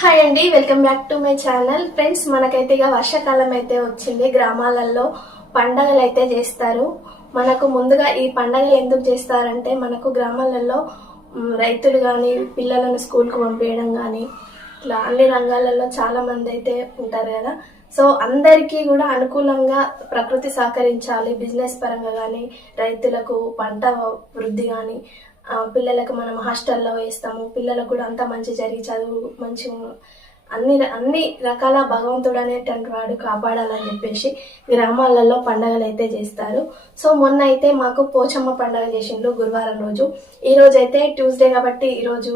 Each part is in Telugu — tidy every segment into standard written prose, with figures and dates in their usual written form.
హాయ్ అండి, welcome back to my channel. Friends, మనకైతే ఇక వర్షాకాలం అయితే వచ్చింది. గ్రామాలలో పండగలు అయితే చేస్తారు. మనకు ముందుగా ఈ పండగలు ఎందుకు చేస్తారంటే, మనకు గ్రామాలలో రైతులు కానీ పిల్లలను స్కూల్కి పంపించడం కానీ ఇట్లా అన్ని రంగాలలో చాలా మంది అయితే ఉంటారు కదా. సో అందరికీ కూడా అనుకూలంగా ప్రకృతి సహకరించాలి. బిజినెస్ పరంగా కానీ, రైతులకు పంట వృద్ధి కానీ, పిల్లలకు మనం హాస్టల్లో వేస్తాము, పిల్లలకు కూడా అంతా మంచి జరిగి చదువు మంచి అన్ని రకాల భగవంతుడు అనేటువంటి వాడు కాపాడాలని చెప్పేసి గ్రామాలలో పండగలు అయితే చేస్తారు. సో మొన్న అయితే మాకు పోచమ్మ పండగ చేసిండ్రు గురువారం రోజు. ఈ రోజు అయితే ట్యూస్డే కాబట్టి ఈరోజు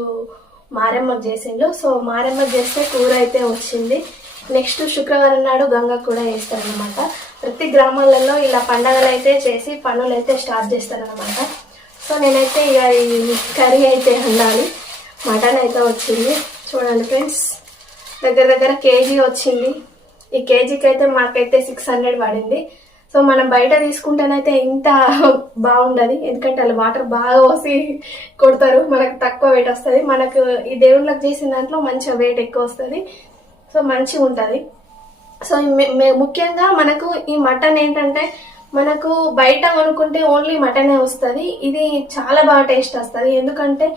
మారెమ్మకు చేసిండ్రు. సో మారెమ్మకు చేస్తే కూర అయితే వచ్చింది. నెక్స్ట్ శుక్రవారం నాడు గంగకు కూడా వేస్తారనమాట. ప్రతి గ్రామాలలో ఇలా పండగలు అయితే చేసి పనులు అయితే స్టార్ట్ చేస్తారనమాట. సో నేనైతే ఇక ఈ కర్రీ అయితే వండాలి. మటన్ అయితే వచ్చింది. చూడండి ఫ్రెండ్స్, దగ్గర కేజీ వచ్చింది. ఈ కేజీకి అయితే మాకైతే 600 పడింది. సో మనం బయట తీసుకుంటేనైతే ఇంత బాగుండదు, ఎందుకంటే వాళ్ళు వాటర్ బాగా పోసి కొడతారు. మనకు తక్కువ వెయిట్ వస్తుంది. మనకు ఈ దేవుళ్ళకి చేసిన దాంట్లో మంచిగా వెయిట్ ఎక్కువ వస్తుంది. సో మంచిగా ఉంటుంది. సో ముఖ్యంగా మనకు ఈ మటన్ ఏంటంటే, మనకు బయట కొనుక్కుంటే ఓన్లీ మటనే వస్తుంది. ఇది చాలా బాగా టేస్ట్ వస్తుంది. ఎందుకంటే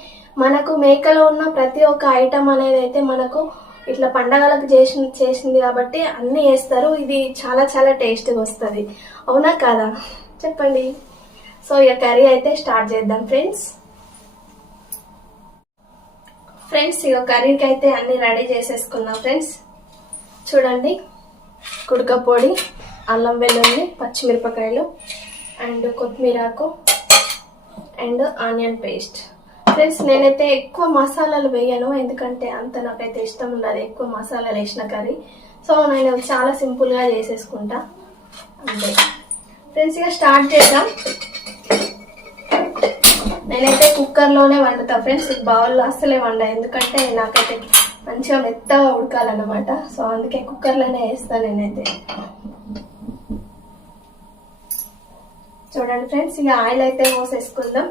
మనకు మేకలో ఉన్న ప్రతి ఒక్క ఐటమ్ అనేది అయితే మనకు ఇట్లా పండగలకు చేసింది కాబట్టి అన్ని వేస్తారు. ఇది చాలా చాలా టేస్ట్గా వస్తుంది. అవునా కాదా చెప్పండి. సో ఇక కర్రీ అయితే స్టార్ట్ చేద్దాం ఫ్రెండ్స్. ఇక కర్రీకి అయితే అన్ని రెడీ చేసేసుకున్నాం ఫ్రెండ్స్. చూడండి, కుడక పొడి, అల్లం వెల్లుల్లి, పచ్చిమిరపకాయలు అండ్ కొత్తిమీరాకు అండ్ ఆనియన్ పేస్ట్. ఫ్రెండ్స్, నేనైతే ఎక్కువ మసాలాలు వేయను, ఎందుకంటే అంత నాకైతే ఇష్టం ఉండదు ఎక్కువ మసాలాలు వేసిన కర్రీ. సో నేను చాలా సింపుల్గా చేసేసుకుంటా అంతే ఫ్రెండ్స్. ఇక స్టార్ట్ చేద్దాం. నేనైతే కుక్కర్లోనే వండుతా ఫ్రెండ్స్. బౌల్లో అస్సలే వండ, ఎందుకంటే నాకైతే మంచిగా మెత్తగా ఉడకాలన్నమాట. సో అందుకే కుక్కర్లోనే వేస్తాను నేనైతే. చూడండి ఫ్రెండ్స్, ఇక ఆయిల్ అయితే పోసేసుకుందాం.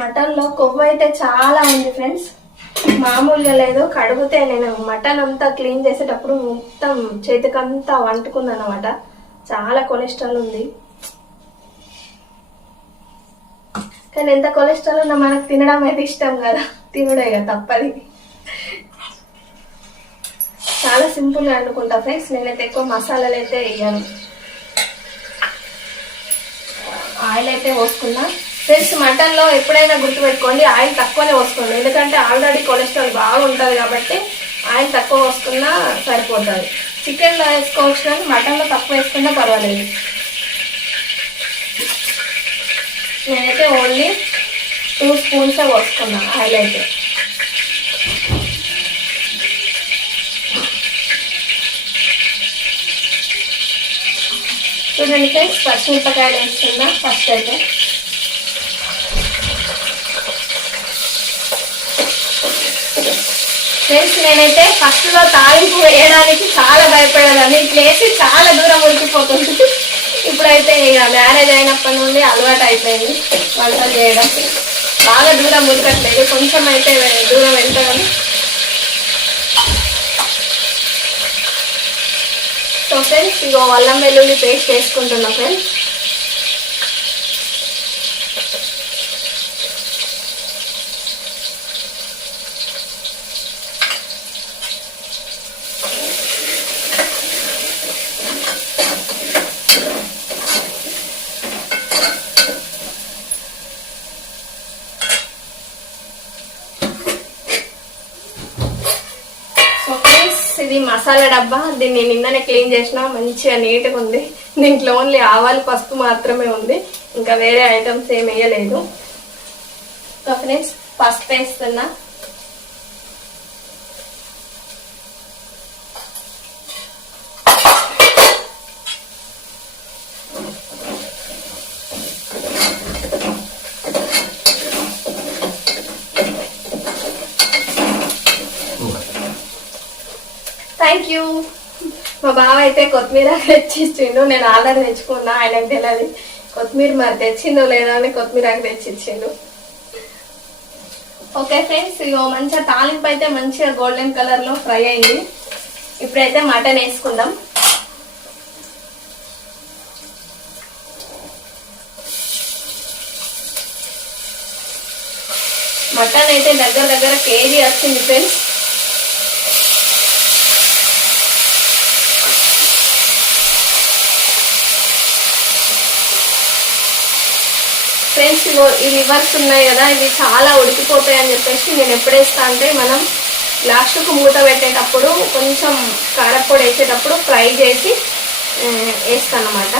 మటన్లో కొవ్వు అయితే చాలా ఉంది ఫ్రెండ్స్, మామూలుగా లేదు. కడిగితే నేను మటన్ అంతా క్లీన్ చేసేటప్పుడు మొత్తం చేతికంతా వంటుకుందన్నమాట. చాలా కొలెస్ట్రాల్ ఉంది. కానీ ఎంత కొలెస్ట్రాల్ ఉన్నా మనకు తినడం అయితే ఇష్టం కదా, తినడే కదా తప్పది. చాలా సింపుల్గా వండుకుంటా ఫ్రెండ్స్. నేనైతే ఎక్కువ మసాలాలు అయితే వేయను. ఆయిల్ అయితే పోసుకున్నా ఫ్రెండ్స్. మటన్లో ఎప్పుడైనా గుర్తుపెట్టుకోండి, ఆయిల్ తక్కువనే పోసుకోండి, ఎందుకంటే ఆల్రెడీ కొలెస్ట్రాల్ బాగా ఉంటుంది కాబట్టి ఆయిల్ తక్కువ పోసుకున్నా సరిపోతుంది. చికెన్లో వేసుకోవచ్చు కానీ మటన్లో తక్కువ వేసుకున్నా పర్వాలేదు. నేనైతే ఓన్లీ 2 స్పూన్స్ పోసుకున్నా ఆయిల్ అయితే. చూడండి ఫ్రెండ్స్, పచ్చిమిరపకాయలు వేస్తున్నా ఫస్ట్ అయితే. ఫ్రెండ్స్, నేనైతే ఫస్ట్లో తాలింపు వేయడానికి చాలా భయపడేదాన్ని. ఇట్లా వేసి చాలా దూరం ఉడికిపోతుంది. ఇప్పుడైతే ఇక మ్యారేజ్ అయినప్పటి నుండి అలవాటు అయిపోయింది వంటలు చేయడం. బాగా దూరం ఉడకట్లేదు, కొంచెం అయితే దూరం వెళ్తాను. సో ఫ్రెండ్స్, ఇగో అల్లం వెల్లుల్లి పేస్ట్ వేసుకుంటున్నా ఫ్రెండ్స్. ఇది మసాలా డబ్బా, దీన్ని నిన్ననే క్లీన్ చేసిన, మంచిగా నీట్గా ఉంది. దీంట్లో ఓన్లీ ఆవాలు పసుపు మాత్రమే ఉంది, ఇంకా వేరే ఐటమ్స్ ఏం వేయలేదు. సో ఫ్రెండ్స్, పసుపు వేస్తున్నా. Thank you. మా బావ అయితే కొత్తిమీర తెచ్చిచ్చిండు, నేను ఆల్రెడీ తెచ్చుకున్నా, ఆయనకు తెలియదు. కొత్తిమీర మరి తెచ్చిందో లేదా అని కొత్తిమీర తెచ్చిచ్చిండు. ఓకే ఫ్రెండ్స్, ఇగో మంచిగా తాలింపు అయితే మంచిగా గోల్డెన్ కలర్ లో ఫ్రై అయింది. ఇప్పుడైతే మటన్ వేసుకుందాం. మటన్ అయితే దగ్గర కేజీ వచ్చింది ఫ్రెండ్స్. ఫ్రెండ్స్ ఈ లివర్స్ ఉన్నాయి కదా, ఇవి చాలా ఉడికిపోతాయి అని చెప్పేసి నేను ఎప్పుడు వేస్తా అంటే మనం లాస్ట్కు మూత పెట్టేటప్పుడు కొంచెం కారపొడి వేసేటప్పుడు ఫ్రై చేసి వేస్తాను అన్నమాట.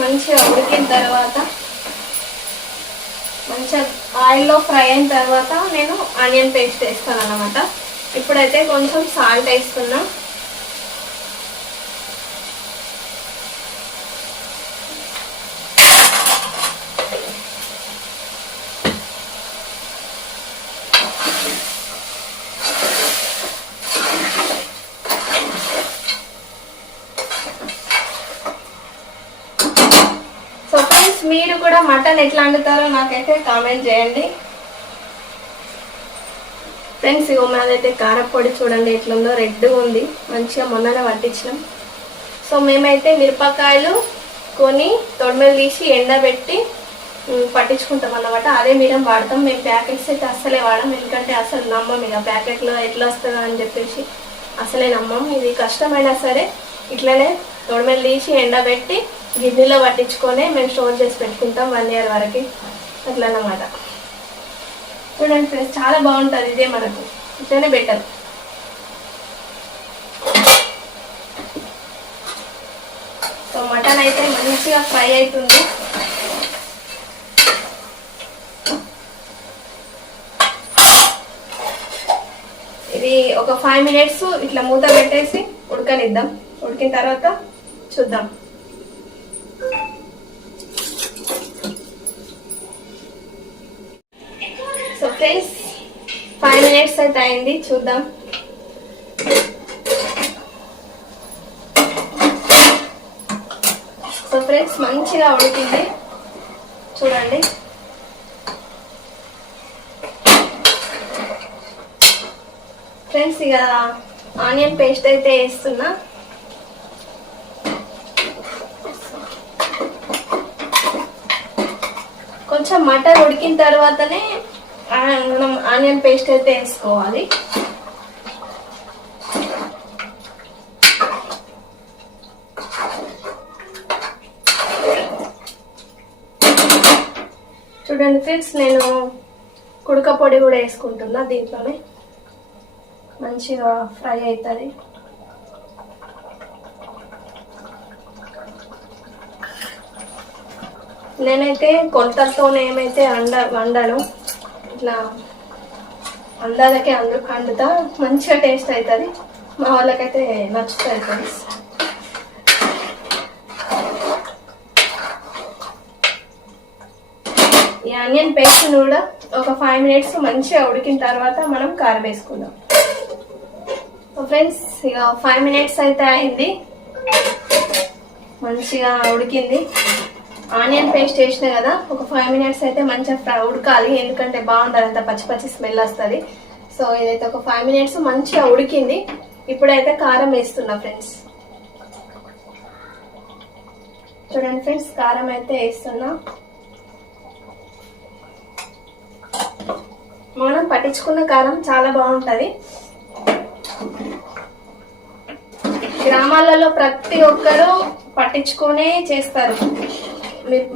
మంచిగా ఉడికిన తర్వాత మంచిగా ఆయిల్లో ఫ్రై అయిన తర్వాత నేను ఆనియన్ పేస్ట్ వేస్తాను అన్నమాట. ఇప్పుడైతే కొంచెం సాల్ట్ వేస్తున్నా. మీరు కూడా మటన్ ఎట్లా వండుతారో నాకైతే కామెంట్ చేయండి ఫ్రెండ్స్. ఇగో మాదైతే కారపొడి చూడండి ఎట్లుందో, రెడ్గా ఉంది, మంచిగా మొన్ననే పట్టించినాం. సో మేమైతే మిరపకాయలు కొని తొడిమెలు తీసి ఎండబెట్టి పట్టించుకుంటాం అన్నమాట. అదే మీడియం వాడతాం. మేము ప్యాకెట్స్ అయితే అస్సలే వాడాం, ఎందుకంటే అసలు నమ్మం ఇక ప్యాకెట్లో ఎట్లా వస్తుందా అని చెప్పేసి అసలే నమ్మం. ఇది కష్టమైనా సరే ఇట్లనే తొడిమెలు తీసి ఎండబెట్టి గిన్నెలో పట్టించుకొని మేము స్టోర్ చేసి పెట్టుకుంటాం 1 year వరకు అట్లా అన్నమాట. చూడండి ఫ్రెండ్స్, చాలా బాగుంటుంది. ఇదే మనకు ఇట్లనే బెటర్. సో మటన్ అయితే మంచిగా ఫ్రై అవుతుంది. ఇది ఒక 5 minutes ఇట్లా మూత పెట్టేసి ఉడకనిద్దాం. ఉడికిన తర్వాత చూద్దాం. సో ఫ్రెండ్స్ 5 minutes అయితే అయింది, చూద్దాం. సో ఫ్రెండ్స్ మంచిగా ఉడికింది చూడండి. ఫ్రెండ్స్ ఇక ఆనియన్ పేస్ట్ అయితే వేస్తున్నా. కొంచెం మటన్ ఉడికిన తర్వాతనే మనం ఆనియన్ పేస్ట్ అయితే వేసుకోవాలి. చూడండి ఫ్రెండ్స్, నేను కుడక పొడి కూడా వేసుకుంటున్నా. దీంట్లోనే మంచిగా ఫ్రై అవుతుంది. నేనైతే కొలతలతోనే ఏమైతే వండను, ఇట్లా అందాలకే వండుతా. మంచిగా టేస్ట్ అవుతుంది, మా వాళ్ళకైతే నచ్చుతుంది ఫ్రెండ్స్. ఈ ఆనియన్ పేస్ట్ కూడా ఒక 5 minutes మంచిగా ఉడికిన తర్వాత మనం కారం వేసుకుందాం. ఫ్రెండ్స్ ఇక 5 minutes అయితే అయింది, మంచిగా ఉడికింది. ఆనియన్ పేస్ట్ వేసిన కదా, ఒక 5 minutes అయితే మంచిగా ఉడకాలి, ఎందుకంటే బాగుంటుంది, అంత పచ్చి పచ్చి స్మెల్ వస్తుంది. సో ఇదైతే ఒక 5 minutes మంచిగా ఉడికింది. ఇప్పుడైతే కారం వేస్తున్నా ఫ్రెండ్స్. చూడండి ఫ్రెండ్స్, కారం అయితే వేస్తున్నా. మనం పట్టించుకున్న కారం చాలా బాగుంటుంది. గ్రామాలలో ప్రతి ఒక్కరు పట్టించుకునే చేస్తారు.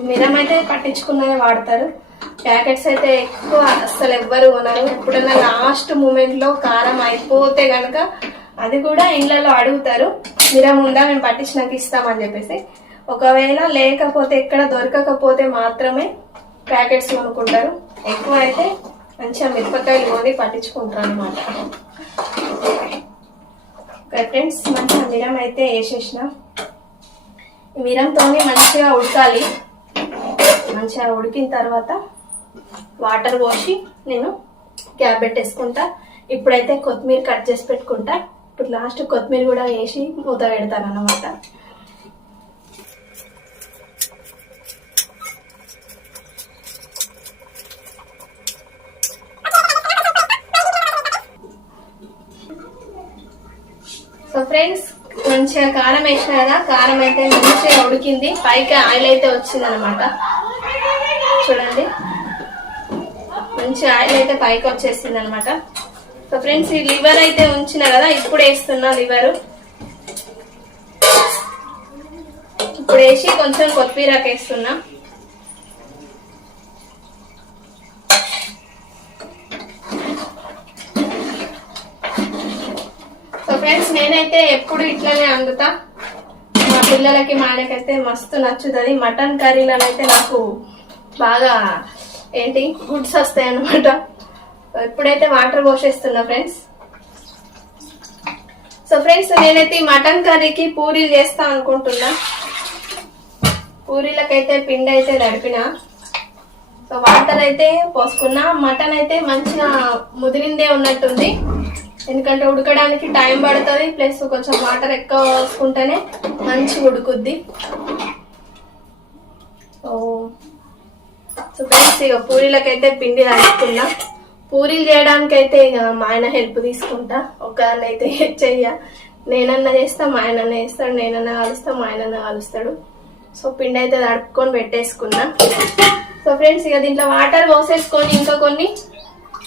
మిరం అయితే పట్టించుకున్నదే వాడతారు. ప్యాకెట్స్ అయితే ఎక్కువ అస్సలు ఎవ్వరు కొనరు. ఎప్పుడైనా లాస్ట్ మూమెంట్ లో కారం అయిపోతే గనక అది కూడా ఇళ్లలో అడుగుతారు, మిరం ఉందా మేము పట్టించినాక ఇస్తామని చెప్పేసి. ఒకవేళ లేకపోతే ఎక్కడ దొరకకపోతే మాత్రమే ప్యాకెట్స్ కొనుక్కుంటారు. ఎక్కువ అయితే మంచిగా మిరపకాయలు కొని పట్టించుకుంటారు అన్నమాట. ఫ్రెండ్స్ మంచిగా మిరం అయితే వేసేసిన. మిరంతో మంచిగా ఉడకాలి. మంచిగా ఉడికిన తర్వాత వాటర్ పోసి నేను గ్యాప్ పెట్టేసుకుంటా. ఇప్పుడైతే కొత్తిమీర కట్ చేసి పెట్టుకుంటా. ఇప్పుడు లాస్ట్ కొత్తిమీర కూడా వేసి మూత పెడతాను అన్నమాట. సో ఫ్రెండ్స్ మంచిగా కారం వేసిన కదా, కారం అయితే మంచిగా ఉడికింది, పైకి ఆయిల్ అయితే వచ్చింది అనమాట. చూడండి మంచి ఆయిల్ అయితే పైకి వచ్చేసింది అనమాట. సో ఫ్రెండ్స్ ఈ లివర్ అయితే ఉంచిన కదా, ఇప్పుడు వేస్తున్నా లివర్. ఇప్పుడు వేసి కొంచెం కొత్తిమీరకు వేస్తున్నా. సో ఫ్రెండ్స్ నేనైతే ఎప్పుడు ఇట్లానే వండుతా. మా పిల్లలకి మా ఆయనకైతే మస్తు నచ్చుతుంది. మటన్ కర్రీలను అయితే నాకు బాగా గుడ్స్ వస్తాయి అన్నమాట. ఇప్పుడైతే వాటర్ పోసేస్తున్నా ఫ్రెండ్స్. సో ఫ్రెండ్స్ నేనైతే ఈ మటన్ కర్రీకి పూరీలు చేస్తా అనుకుంటున్నా. పూరీలకైతే పిండి అయితే నడిపిన. సో వాటర్ అయితే పోసుకున్నా. మటన్ అయితే మంచిగా ముదిరిందే ఉన్నట్టుంది, ఎందుకంటే ఉడకడానికి టైం పడుతుంది. ప్లస్ కొంచెం వాటర్ ఎక్కువ పోసుకుంటేనే మంచిగా ఉడుకుద్ది. సో ఫ్రెండ్స్ ఇక పూరీలకైతే పిండి తడుపుకున్నా. పూరీలు చేయడానికి అయితే ఇక మా ఆయన హెల్ప్ తీసుకుంటా. ఒకదాన్ని అయితే చెయ్య, నేనన్నా చేస్తా, మా ఆయనన్నా చేస్తాడు. నేనన్నా కలుస్తా, మా ఆయనన్నా కలుస్తాడు. సో పిండి అయితే తడుపుకొని పెట్టేసుకున్నా. సో ఫ్రెండ్స్ ఇక దీంట్లో వాటర్ పోసేసుకొని ఇంకా కొన్ని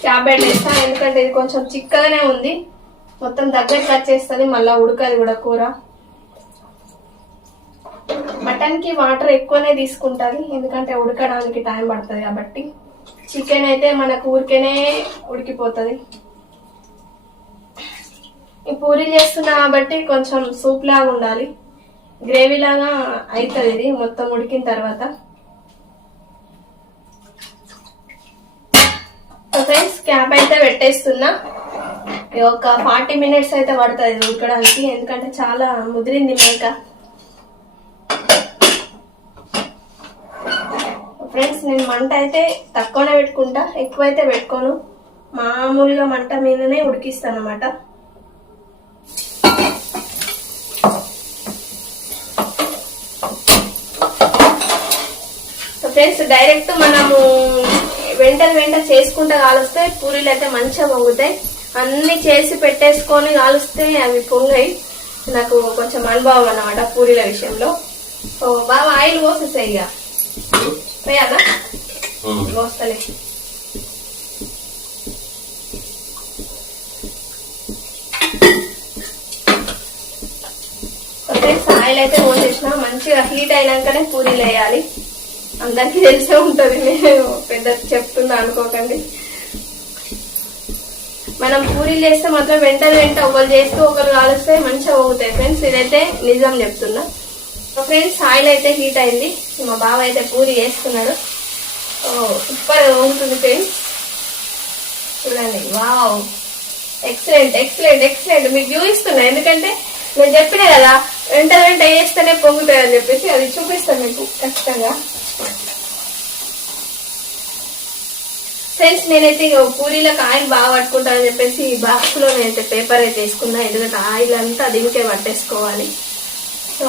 క్యాబెట్ వేస్తా, ఎందుకంటే ఇది కొంచెం చిక్కగానే ఉంది. మొత్తం దగ్గరికి వచ్చేస్తుంది, మళ్ళీ ఉడకది కూడా కూర. మటన్ కి వాటర్ ఎక్కువనే తీసుకుంటుంది, ఎందుకంటే ఉడకడానికి టైం పడుతుంది కాబట్టి. చికెన్ అయితే మనకు ఊరికేనే ఉడికిపోతుంది. ఈ పూరి చేస్తున్నా కాబట్టి కొంచెం సూప్ లాగా ఉండాలి, గ్రేవీ లాగా అవుతుంది ఇది మొత్తం ఉడికిన తర్వాత. ఫ్రెండ్స్ క్యాప్ అయితే పెట్టేస్తున్నా. ఒక 40 మినిట్స్ అయితే పడుతుంది ఉడకడానికి, ఎందుకంటే చాలా ముదిరింది మేక. ఫ్రెండ్స్ నేను మంట అయితే తక్కువనే పెట్టుకుంటా, ఎక్కువైతే పెట్టుకోను. మామూలుగా మంట మీదనే ఉడికిస్తాను అన్నమాట. సో ఫ్రెండ్స్ డైరెక్ట్ మనము వెంట చేసుకుంటా కాలుస్తే పూరీలు అయితే మంచిగా పొంగుతాయి. అన్ని చేసి పెట్టేసుకొని కాలుస్తే అవి పొంగాయి. నాకు కొంచెం అనుభవం అన్నమాట పూరీల విషయంలో. సో బాగా ఆయిల్ పోసేసాయి, ఇక వేయాలా పోస్తలే. ఆయిల్ అయితే పోసేసిన. మంచిగా హీట్ అయినాకనే పూరీలు వేయాలి. అందరికి తెలిసే ఉంటది, నేను పెద్ద చెప్తున్నా అనుకోకండి. మనం పూరీలు చేస్తే మాత్రం వెంట ఒకరు చేస్తూ ఒకరు కాలుస్తే మంచిగా పోగుతాయి ఫ్రెండ్స్. ఇదైతే నిజం చెప్తున్నా. ఫ్రెండ్స్ ఆయిల్ అయితే హీట్ అయింది. మా బావ అయితే పూరి చేస్తున్నాడు. సూపర్ ఉంటుంది ఫ్రెండ్స్, చూడండి. Wow, excellent excellent excellent. మీకు చూపిస్తున్నా, ఎందుకంటే నేను చెప్పినా కదా వెంట వేస్తేనే పొంగుతాయి అని చెప్పేసి, అది చూపిస్తాను మీకు ఖచ్చితంగా. ఫ్రెండ్స్ నేనైతే పూరీలకు ఆయిల్ బాగా పట్టుకుంటానని చెప్పేసి ఈ బాక్స్ లో నేనైతే పేపర్ అయితే వేసుకున్నా, ఎందుకంటే ఆయిల్ అంతా దీనికే పట్టేసుకోవాలి. సో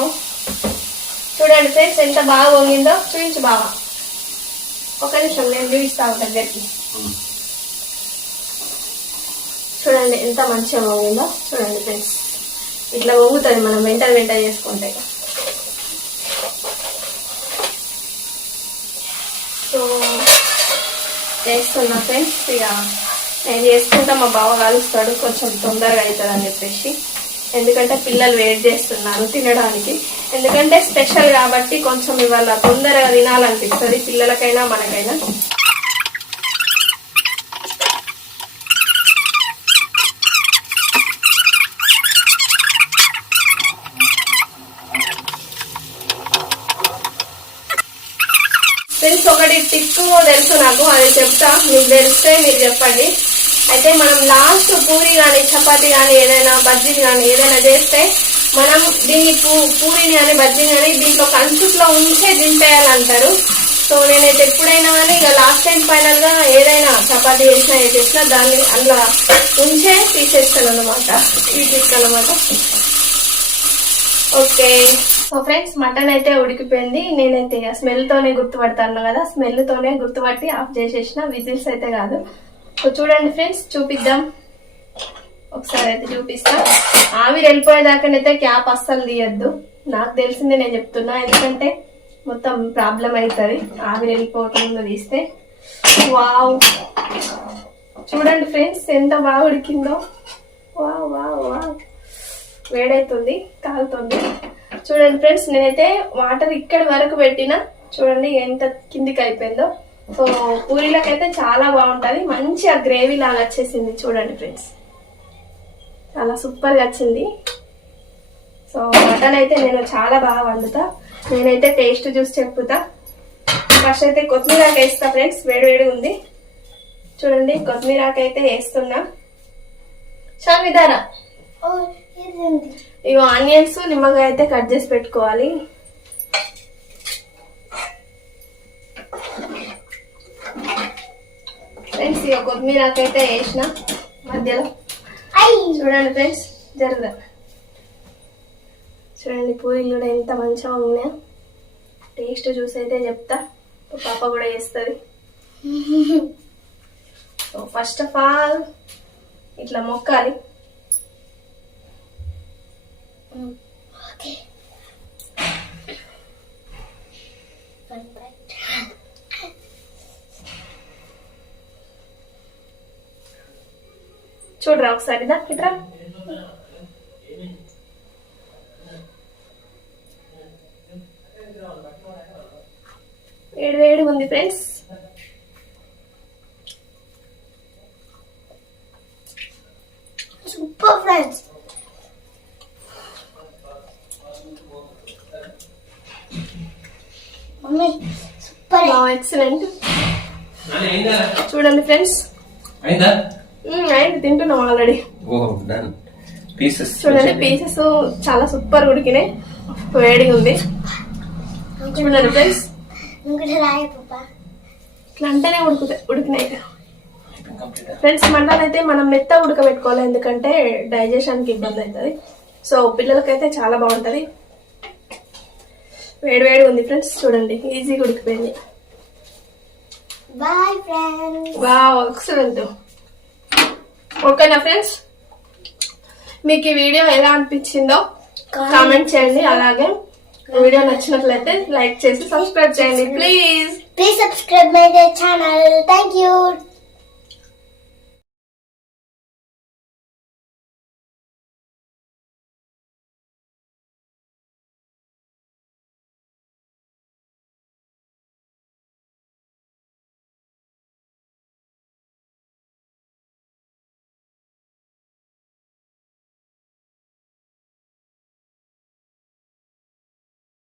చూడండి ఫ్రెండ్స్ ఎంత బాగా పొంగిందో. చూపించు బాగా, ఒక నిమిషం నేను చూపిస్తాను దగ్గరికి. చూడండి ఎంత మంచిగా పొంగిందో. చూడండి ఫ్రెండ్స్, ఇట్లా పొంగుతుంది మనం వెంట చేసుకుంటే. సో చేస్తున్నా ఫ్రెండ్స్. ఇక నేను చేసుకుంటా, మా బావ కాలుస్తాడు, కొంచెం తొందరగా అవుతుంది అని చెప్పేసి. ఎందుకంటే పిల్లలు వెయిట్ చేస్తున్నారు తినడానికి, ఎందుకంటే స్పెషల్ కాబట్టి కొంచెం ఇవాళ తొందరగా తినాలనిపిస్తుంది పిల్లలకైనా మనకైనా. ఫ్రెండ్స్ ఒకటి టిప్ తెలుసు నాకు, అది చెప్తా. మీకు తెలిస్తే మీరు చెప్పండి. అయితే మనం లాస్ట్ పూరి కానీ చపాతి కానీ ఏదైనా బజ్జీలు కానీ ఏదైనా చేస్తే మనం దీన్ని పూరిని కానీ బజ్జీ కానీ దీంట్లో కంచుట్లో ఉంచే దింపేయాలంటారు. సో నేనైతే ఎప్పుడైనా కానీ ఇక లాస్ట్ టైం ఫైనల్ గా ఏదైనా చపాతి చేసినా ఏ చేసినా దాన్ని అందులో ఉంచే తీసేస్తాను అనమాట. తీసేస్తానమాట. ఓకే సో ఫ్రెండ్స్, మటన్ అయితే ఉడికిపోయింది. నేనైతే స్మెల్ తోనే గుర్తుపడతాను కదా, స్మెల్ తోనే గుర్తుపట్టి ఆఫ్ చేసేసిన, విజిల్స్ అయితే కాదు. సో చూడండి ఫ్రెండ్స్, చూపిద్దాం. ఒకసారి అయితే చూపిస్తా. ఆవిరి వెళ్ళిపోయేదాకానైతే క్యాప్ అస్సలు తీయద్దు. నాకు తెలిసింది నేను చెప్తున్నా, ఎందుకంటే మొత్తం ప్రాబ్లం అవుతుంది ఆవిరి వెళ్ళిపోకుండా తీస్తే. వావ్, చూడండి ఫ్రెండ్స్ ఎంత బాగా ఉడికిందో. వావ్ వావ్ వావ్, వేడైతుంది, కాలుతుంది. చూడండి ఫ్రెండ్స్, నేనైతే వాటర్ ఇక్కడి వరకు పెట్టినా, చూడండి ఎంత కిందికి అయిపోయిందో. సో పూరీలకైతే చాలా బాగుంటది, మంచిగా గ్రేవీ లాగా వచ్చేసింది. చూడండి ఫ్రెండ్స్, చాలా సూపర్ గా వచ్చింది. సో మటన్ అయితే నేను చాలా బాగా వండుతా. నేనైతే టేస్ట్ చూసి చెప్పుతా. ఫస్ట్ అయితే కొత్తిమీరాకు వేస్తా ఫ్రెండ్స్, వేడి ఉంది. చూడండి కొత్తిమీరాకు అయితే వేస్తున్నా. షామిదారా ఇగో ఆనియన్స్ నిమ్మకాయ అయితే కట్ చేసి పెట్టుకోవాలి. ఫ్రెండ్స్ ఇక కొత్తిమీరాకు అయితే వేసిన మధ్యలో. చూడండి ఫ్రెండ్స్, జరుగుదా చూడండి పూరీలు కూడా ఎంత మంచిగా ఉన్నాయో. టేస్ట్ చూసి అయితే చెప్తా, పాప కూడా చేస్తుంది. సో ఫస్ట్ ఆఫ్ ఆల్ ఇట్లా మొక్కాలి. చూడరా ఒకసారి, దా ఇట్రా. వేడి ఉంది friends. Super friends. Mummy super, excellent. చూడండి ఫ్రెండ్స్, అయింది, తింటున్నాం ఆల్రెడీ. చూడండి పీసెస్ చాలా సూపర్ ఉడికినాయి, వేడిగా ఉంది. చూడండి ఫ్రెండ్స్, ఇట్లా అంటేనే ఉడికినాయి ఫ్రెండ్స్. మటన్ అయితే మనం మెత్త ఉడకబెట్టుకోవాలి, ఎందుకంటే డైజెషన్ కి ఇబ్బంది అవుతుంది. సో పిల్లలకైతే చాలా బాగుంటది. వేడి ఉంది ఫ్రెండ్స్. చూడండి ఈజీగా ఉడికిపోయింది. Bye friends. Wow, excellent. ఓకేనా ఫ్రెండ్స్, మీకు ఈ వీడియో ఎలా అనిపించిందో కామెంట్ చేయండి. అలాగే వీడియో నచ్చినట్లయితే లైక్ చేసి సబ్స్క్రైబ్ చేయండి please. Please subscribe my channel. Thank you.